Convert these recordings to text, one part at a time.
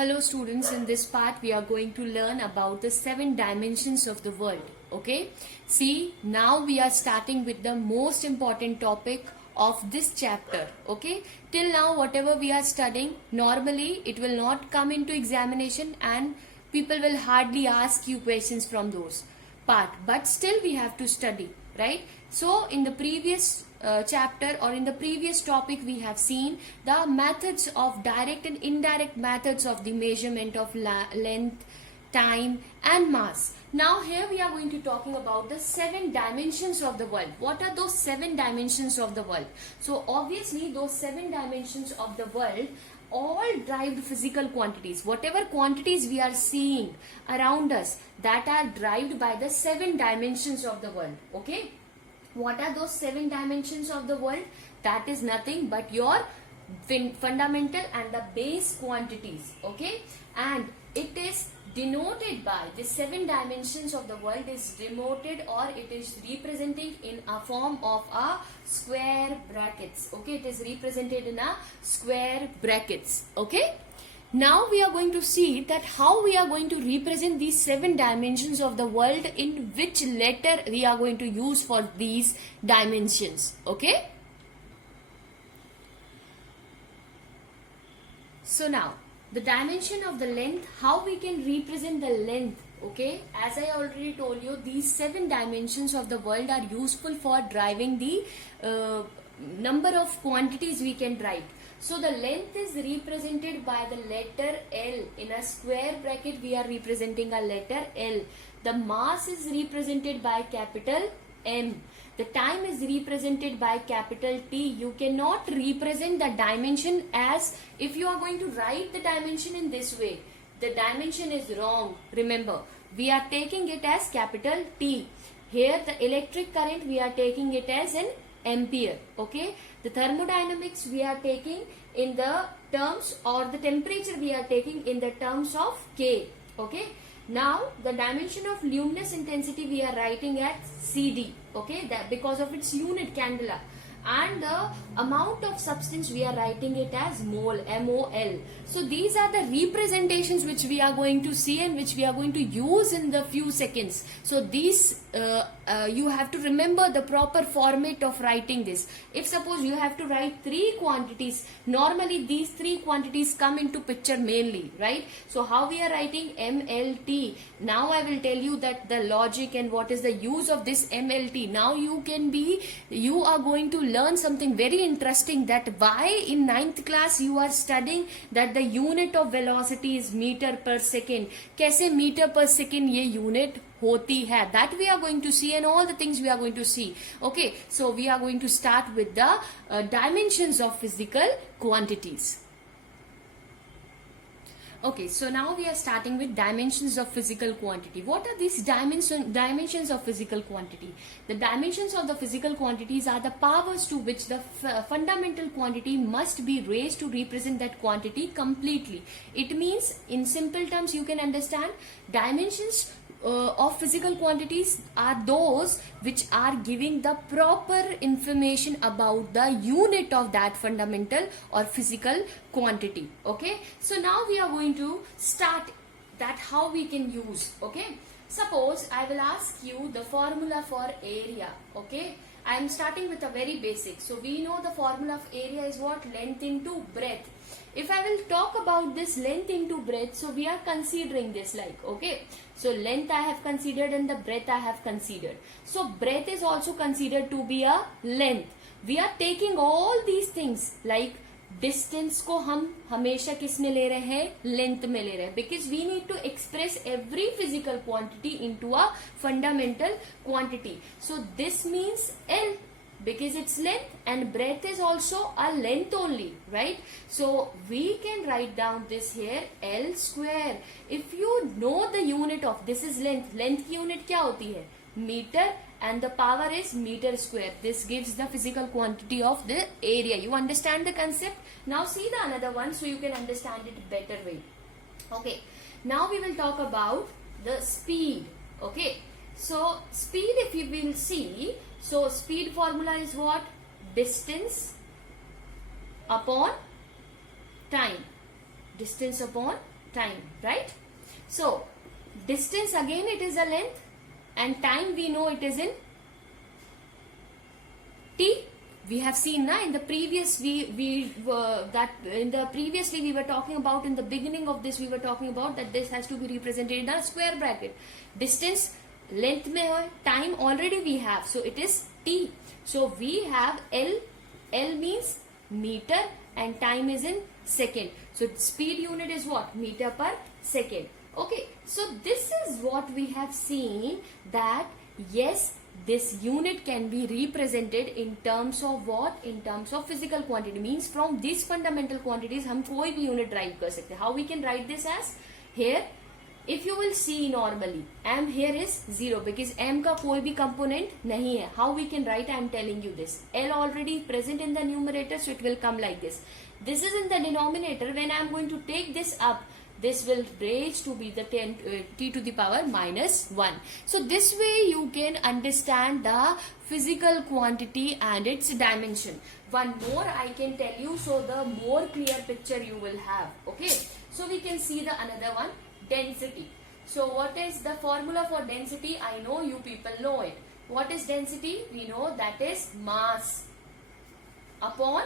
Hello students, in this part we are going to learn about the 7 dimensions of the world. Okay, see, now we are starting with the most important topic of this chapter. Okay, till now whatever we are studying, normally it will not come into examination and people will hardly ask you questions from those part, but still we have to study, right? So in the previous chapter or in the previous topic we have seen the methods of direct and indirect methods of the measurement of length, time and mass. Now here we are going to talking about the 7 dimensions of the world. What are those 7 dimensions of the world? So obviously those 7 dimensions of the world all derived physical quantities. Whatever quantities we are seeing around us, that are derived by the 7 dimensions of the world. Okay, what are those 7 dimensions of the world? That is nothing but your fundamental and the base quantities. Okay, and it is denoted by the 7 dimensions of the world is denoted, or it is representing in a form of a square brackets. Okay, it is represented in a square brackets. Okay, now we are going to see that how we are going to represent these 7 dimensions of the world, in which letter we are going to use for these dimensions. Okay, so now the dimension of the length, how we can represent the length. Okay, as I already told you, these 7 dimensions of the world are useful for driving the number of quantities we can write. So the length is represented by the letter L. In a square bracket we are representing a letter L. The mass is represented by capital M. The time is represented by capital T. You cannot represent the dimension as if you are going to write the dimension in this way. The dimension is wrong. Remember, we are taking it as capital T. Here the electric current we are taking it as an ampere. Okay, the thermodynamics we are taking in the terms, or the temperature we are taking in the terms of K. Okay, now the dimension of luminous intensity we are writing at CD. Okay, that because of its unit, candela, and the amount of substance we are writing it as mole, MOL. So these are the representations which we are going to see and which we are going to use in the few seconds. So these you have to remember the proper format of writing this. If suppose you have to write 3 quantities, normally these 3 quantities come into picture mainly, right? So how we are writing MLT? Now I will tell you that the logic and what is the use of this MLT. Now you are going to learn something very interesting, that why in 9th class you are studying that the unit of velocity is meter per second. कैसे meter per second ये unit होती है, that we are going to see, and all the things we are going to see. Okay, so we are going to start with the dimensions of physical quantities. Okay, so now we are starting with dimensions of physical quantity. What are these dimensions of physical quantity? The dimensions of the physical quantities are the powers to which the fundamental quantity must be raised to represent that quantity completely. It means, in simple terms you can understand, dimensions of physical quantities are those which are giving the proper information about the unit of that fundamental or physical quantity. Okay, so now we are going to start that how we can use. Okay, suppose I will ask you the formula for area. Okay, I am starting with a very basic. So we know the formula of area is what? Length into breadth. If I will talk about this length into breadth, so we are considering this like, okay, so length I have considered and the breadth I have considered. So breadth is also considered to be a length. We are taking all these things like distance को हम हमेशा किस में ले रहे हैं? Length में ले रहे हैं, because we need to express every physical quantity into a fundamental quantity. So this means L, because it's length, and breadth is also a length only, right? So we can write down this here L square. If you know the unit of this is length की unit क्या होती है? Meter, and the power is meter square. This gives the physical quantity of the area. You understand the concept? Now see the another one so you can understand it better way. Okay, now we will talk about the speed. Okay, so speed, if you will see, so speed formula is what? Distance upon time. Distance upon time, right? So distance again it is a length, and time we know it is in t. We have seen na in the previous we were that in the previously we were talking about, in the beginning of this we were talking about that this has to be represented in a square bracket. Distance length में है, time already we have, so it is t. So we have L means meter and time is in second. So speed unit is what? Meter per second. Okay, so this is what we have seen, that yes, this unit can be represented in terms of what? In terms of physical quantity. Means from these fundamental quantities हम कोई भी unit derive कर सकते हैं. How we can write this as? Here if you will see normally, m here is 0 because m का कोई भी component नहीं है. How we can write? I am telling you this. L already present in the numerator, so it will come like this. This is in the denominator. When I am going to take this up, this will raise to be the t to the power minus 1. So this way you can understand the physical quantity and its dimension. One more I can tell you, so the more clear picture you will have. Okay, so we can see the another one, density. So what is the formula for density? I know you people know it. What is density? We know that is mass upon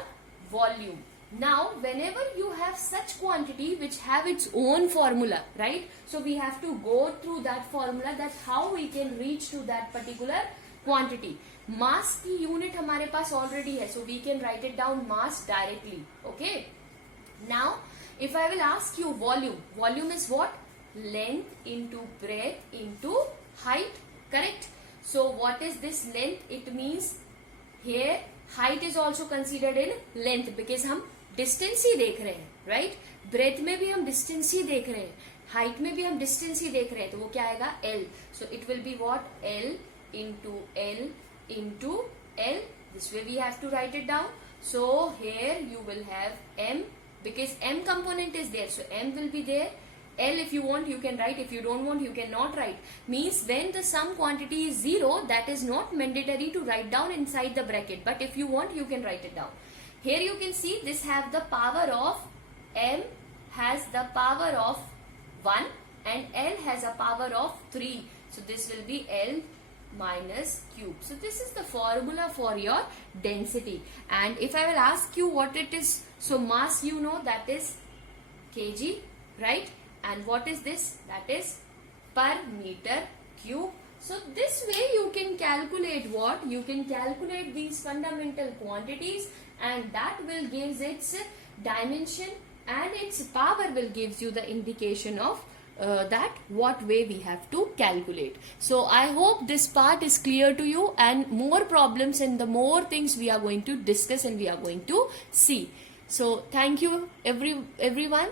volume. Now whenever you have such quantity which have its own formula, right? So we have to go through that formula, that how we can reach to that particular quantity. Mass की unit हमारे पास already है, so we can write it down mass directly. Okay. Now if I will ask you volume, volume is what? Length into breadth into height, correct? So what is this length? It means here height is also considered in length because हम distance ही देख रहे हैं, right? Breath में भी हम distance ही देख रहे हैं, हाइट में भी हम डिस्टेंस ही देख रहे हैं, तो वो क्या आएगा? L. So it will be what? L into L. This way we have to write it down. So here you will have M because m component is there, so m will be there. L if you want you can write, if you don't want you cannot write. Means when the sum quantity is 0, that is not mandatory to write down inside the bracket, but if you want you can write it down. Here you can see this have the power of, m has the power of 1 and L has a power of 3. So this will be L minus cube. So this is the formula for your density. And if I will ask you what it is, so mass you know that is kg, right? And what is this? That is per meter cube. So this way you can calculate what? You can calculate these fundamental quantities, and that will give its dimension and its power will gives you the indication of that what way we have to calculate. So I hope this part is clear to you, and more problems and the more things we are going to discuss and we are going to see. So thank you everyone.